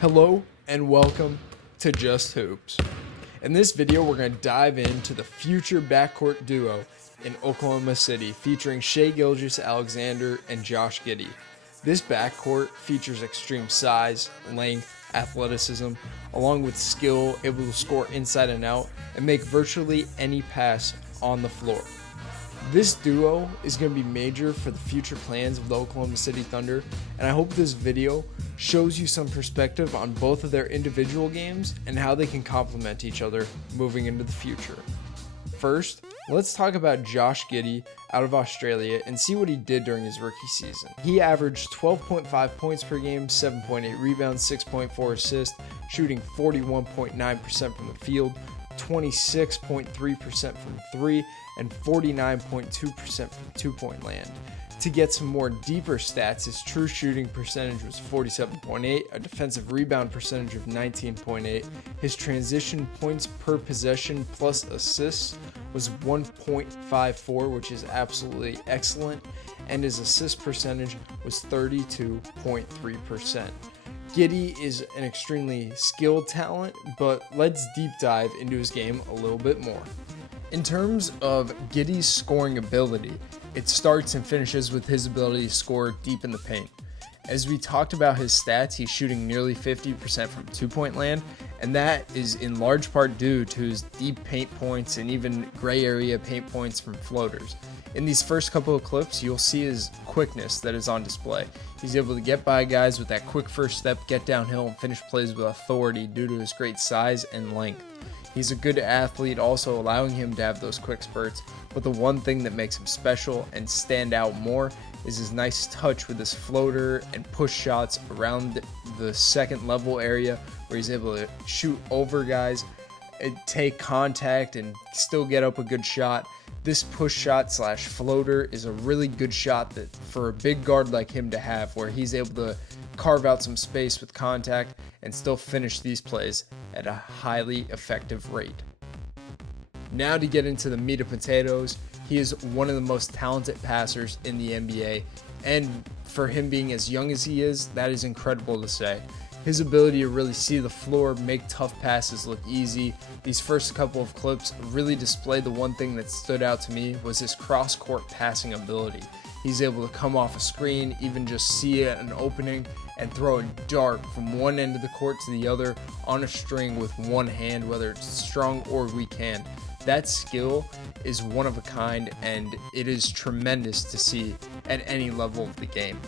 Hello and welcome to Just Hoops. In this video, we're going to dive into the future backcourt duo in Oklahoma City featuring Shai Gilgeous-Alexander and Josh Giddey. This backcourt features extreme size, length, athleticism, along with skill, able to score inside and out and make virtually any pass on the floor. This duo is going to be major for the future plans of the Oklahoma City Thunder, and I hope this video shows you some perspective on both of their individual games and how they can complement each other moving into the future. First, let's talk about Josh Giddey out of Australia and see what he did during his rookie season. He averaged 12.5 points per game, 7.8 rebounds, 6.4 assists, shooting 41.9% from the field, 26.3% from three, and 49.2% from two-point land. To get some more deeper stats, his true shooting percentage was 47.8, a defensive rebound percentage of 19.8. His transition points per possession plus assists was 1.54, which is absolutely excellent, and his assist percentage was 32.3%. Giddey is an extremely skilled talent, but let's deep dive into his game a little bit more. In terms of Giddey's scoring ability, it starts and finishes with his ability to score deep in the paint. As we talked about his stats, he's shooting nearly 50% from two-point land, and that is in large part due to his deep paint points and even gray area paint points from floaters. In these first couple of clips, you'll see his quickness that is on display. He's able to get by guys with that quick first step, get downhill, and finish plays with authority due to his great size and length. He's a good athlete, also allowing him to have those quick spurts, but the one thing that makes him special and stand out more is his nice touch with his floater and push shots around the second level area where he's able to shoot over guys, take contact, and still get up a good shot. This push shot / floater is a really good shot that for a big guard like him to have, where he's able to carve out some space with contact and still finish these plays at a highly effective rate. Now to get into the meat and potatoes, he is one of the most talented passers in the NBA, and for him being as young as he is, that is incredible to say. His ability to really see the floor, make tough passes look easy. These first couple of clips really display the one thing that stood out to me was his cross-court passing ability. He's able to come off a screen, even just see an opening, and throw a dart from one end of the court to the other on a string with one hand, whether it's strong or weak hand. That skill is one of a kind, and it is tremendous to see at any level of the game.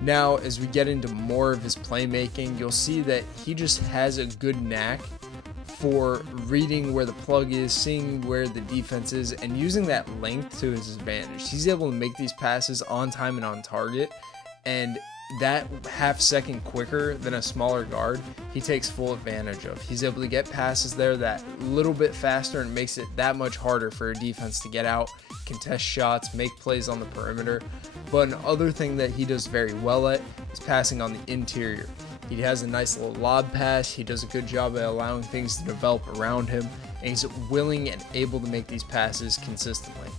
Now, as we get into more of his playmaking, you'll see that he just has a good knack for reading where the plug is, seeing where the defense is, and using that length to his advantage. He's able to make these passes on time and on target, and that half second quicker than a smaller guard, he takes full advantage of. He's able to get passes there that little bit faster and makes it that much harder for a defense to get out, contest shots, make plays on the perimeter. But another thing that he does very well at is passing on the interior. He has a nice little lob pass. He does a good job at allowing things to develop around him, and he's willing and able to make these passes consistently.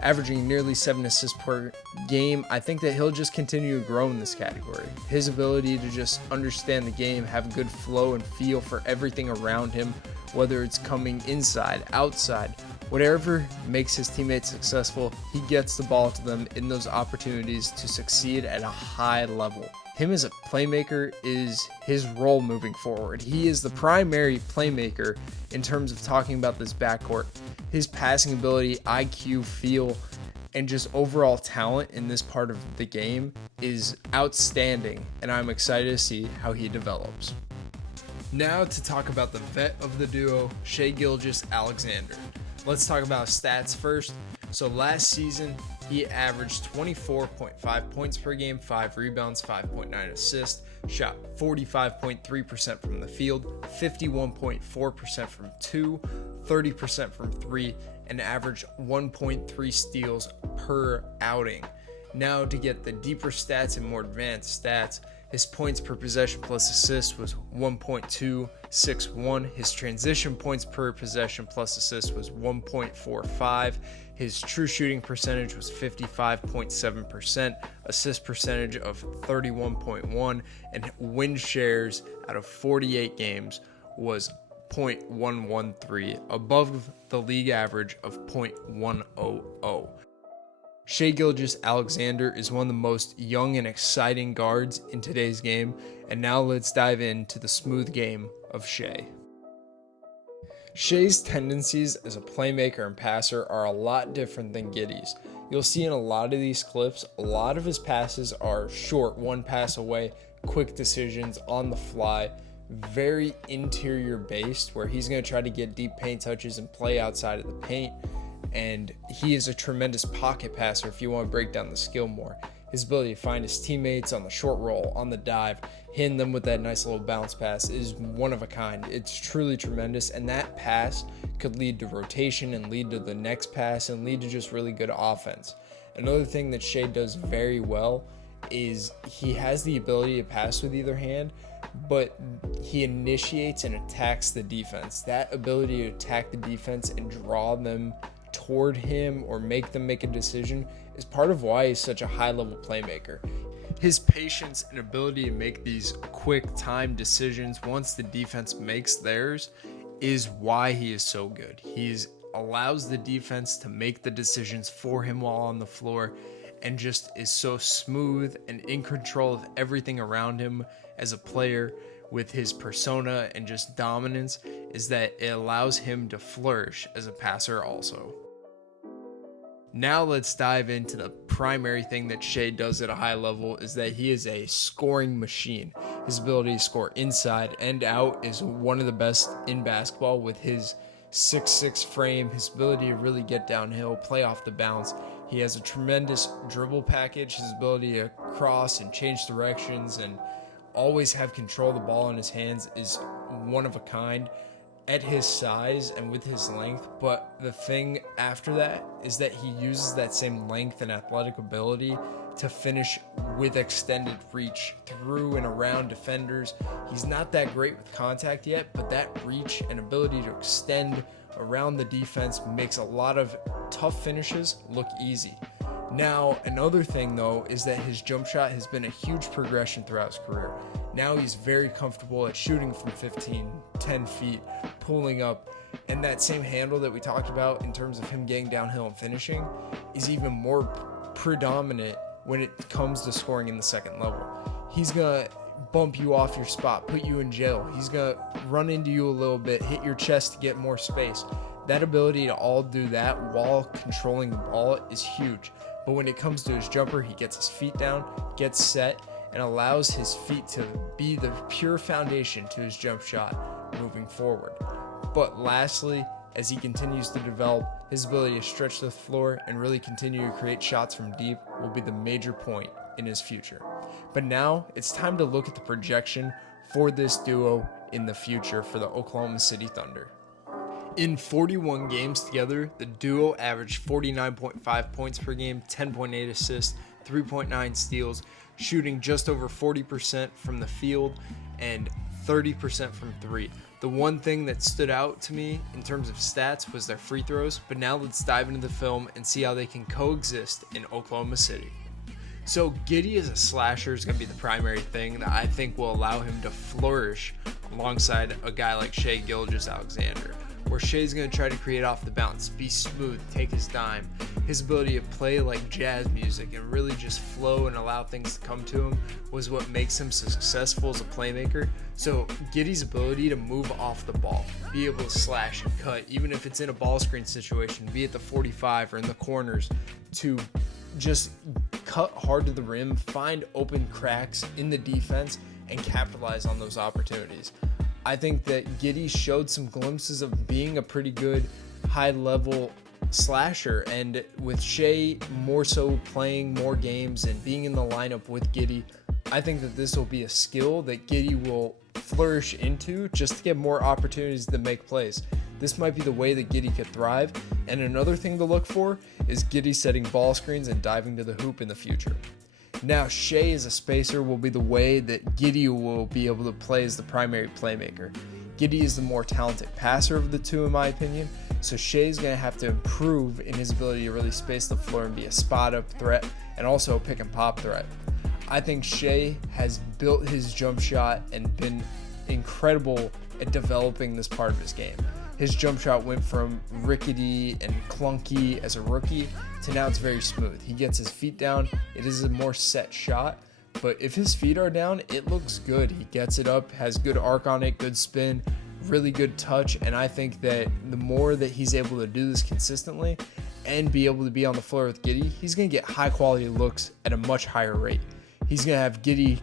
Averaging nearly 7 assists per game, I think that he'll just continue to grow in this category. His ability to just understand the game, have a good flow and feel for everything around him, whether it's coming inside, outside, whatever makes his teammates successful, he gets the ball to them in those opportunities to succeed at a high level. Him as a playmaker is his role moving forward. He is the primary playmaker in terms of talking about this backcourt. His passing ability, IQ, feel, and just overall talent in this part of the game is outstanding, and I'm excited to see how he develops. Now to talk about the vet of the duo, Shai Gilgeous-Alexander. Let's talk about stats first. So last season, he averaged 24.5 points per game, 5 rebounds, 5.9 assists, shot 45.3% from the field, 51.4% from two, 30% from three, and averaged 1.3 steals per outing. Now to get the deeper stats and more advanced stats, His points per possession plus assist was 1.261. His transition points per possession plus assist was 1.45. His true shooting percentage was 55.7%, assist percentage of 31.1, and win shares out of 48 games was 0.113, above the league average of 0.100. Shai Gilgeous-Alexander is one of the most young and exciting guards in today's game, and now let's dive into the smooth game of Shai. Shai's tendencies as a playmaker and passer are a lot different than Giddey's. You'll see in a lot of these clips, a lot of his passes are short, one pass away, quick decisions on the fly, very interior based, where he's going to try to get deep paint touches and play outside of the paint. And he is a tremendous pocket passer if you want to break down the skill more. His ability to find his teammates on the short roll, on the dive, hitting them with that nice little bounce pass is one of a kind. It's truly tremendous, and that pass could lead to rotation and lead to the next pass and lead to just really good offense. Another thing that Shai does very well is he has the ability to pass with either hand, but he initiates and attacks the defense. That ability to attack the defense and draw them toward him or make them make a decision is part of why he's such a high-level playmaker. His patience and ability to make these quick time decisions once the defense makes theirs is why he is so good. He allows the defense to make the decisions for him while on the floor and just is so smooth and in control of everything around him as a player with his persona and just dominance, is that it allows him to flourish as a passer also. Now let's dive into the primary thing that Shai does at a high level, is that he is a scoring machine. His ability to score inside and out is one of the best in basketball with his 6'6" frame, his ability to really get downhill, play off the bounce. He has a tremendous dribble package, his ability to cross and change directions and always have control of the ball in his hands is one of a kind at his size and with his length. But the thing after that is that he uses that same length and athletic ability to finish with extended reach through and around defenders. He's not that great with contact yet, but that reach and ability to extend around the defense makes a lot of tough finishes look easy. Now, another thing though is that his jump shot has been a huge progression throughout his career. Now he's very comfortable at shooting from 15, 10 feet, pulling up, and that same handle that we talked about in terms of him getting downhill and finishing is even more predominant when it comes to scoring in the second level. He's gonna bump you off your spot, put you in jail. He's gonna run into you a little bit, hit your chest to get more space. That ability to all do that while controlling the ball is huge. But when it comes to his jumper, he gets his feet down, gets set, and allows his feet to be the pure foundation to his jump shot moving forward. But lastly, as he continues to develop, his ability to stretch the floor and really continue to create shots from deep will be the major point in his future. But now it's time to look at the projection for this duo in the future for the Oklahoma City Thunder. In 41 games together, the duo averaged 49.5 points per game, 10.8 assists, 3.9 steals, shooting just over 40% from the field and 30% from three. The one thing that stood out to me in terms of stats was their free throws, but now let's dive into the film and see how they can coexist in Oklahoma City. So Giddey as a slasher is going to be the primary thing that I think will allow him to flourish alongside a guy like Shai Gilgeous-Alexander, where Shai's going to try to create off the bounce, be smooth, take his time. His ability to play like jazz music and really just flow and allow things to come to him was what makes him so successful as a playmaker. So Giddey's ability to move off the ball, be able to slash and cut, even if it's in a ball screen situation, be at the 45 or in the corners, to just cut hard to the rim, find open cracks in the defense, and capitalize on those opportunities. I think that Giddey showed some glimpses of being a pretty good high-level slasher, and with Shai more so playing more games and being in the lineup with Giddey, I think that this will be a skill that Giddey will flourish into just to get more opportunities to make plays. This might be the way that Giddey could thrive, and another thing to look for is Giddey setting ball screens and diving to the hoop in the future. Now, Shai as a spacer will be the way that Giddey will be able to play as the primary playmaker. Giddey is the more talented passer of the two, in my opinion, so Shai is going to have to improve in his ability to really space the floor and be a spot-up threat and also a pick-and-pop threat. I think Shai has built his jump shot and been incredible at developing this part of his game. His jump shot went from rickety and clunky as a rookie to now it's very smooth. He gets his feet down. It is a more set shot, but if his feet are down, it looks good. He gets it up, has good arc on it, good spin, really good touch, and I think that the more that he's able to do this consistently and be able to be on the floor with Giddey, he's going to get high quality looks at a much higher rate. He's going to have Giddey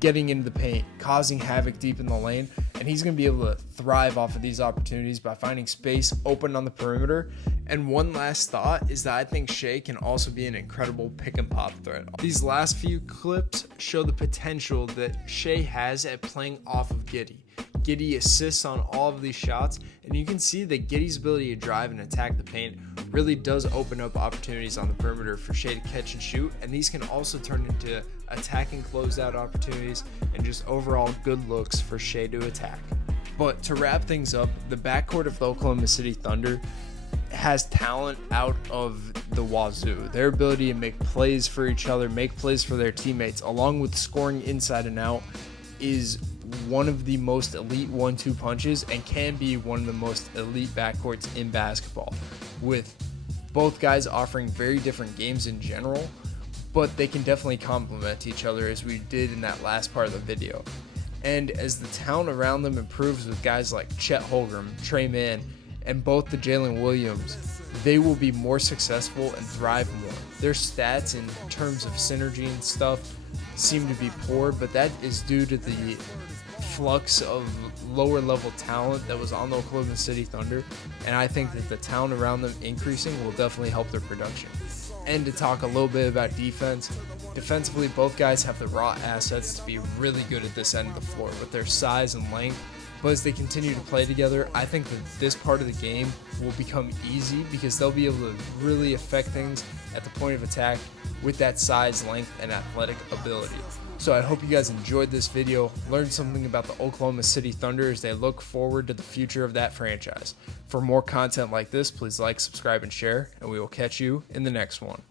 getting into the paint, causing havoc deep in the lane, and he's going to be able to thrive off of these opportunities by finding space open on the perimeter. And one last thought is that I think Shai can also be an incredible pick and pop threat. These last few clips show the potential that Shai has at playing off of Giddey. Giddey assists on all of these shots, and you can see that Giddey's ability to drive and attack the paint really does open up opportunities on the perimeter for Shai to catch and shoot, and these can also turn into attacking closeout opportunities and just overall good looks for Shai to attack. But to wrap things up, the backcourt of the Oklahoma City Thunder has talent out of the wazoo. Their ability to make plays for each other, make plays for their teammates, along with scoring inside and out, is one of the most elite 1-2 punches and can be one of the most elite backcourts in basketball, with both guys offering very different games in general, but they can definitely complement each other as we did in that last part of the video. And as the talent around them improves with guys like Chet Holmgren, Trey Mann, and both the Jalen Williams, they will be more successful and thrive more. Their stats in terms of synergy and stuff seem to be poor, but that is due to the flux of lower level talent that was on the Oklahoma City Thunder, and I think that the talent around them increasing will definitely help their production. And to talk a little bit about defense, defensively both guys have the raw assets to be really good at this end of the floor with their size and length, but as they continue to play together, I think that this part of the game will become easy because they'll be able to really affect things at the point of attack with that size, length, and athletic ability. So I hope you guys enjoyed this video, learned something about the Oklahoma City Thunder as they look forward to the future of that franchise. For more content like this, please like, subscribe, and share, and we will catch you in the next one.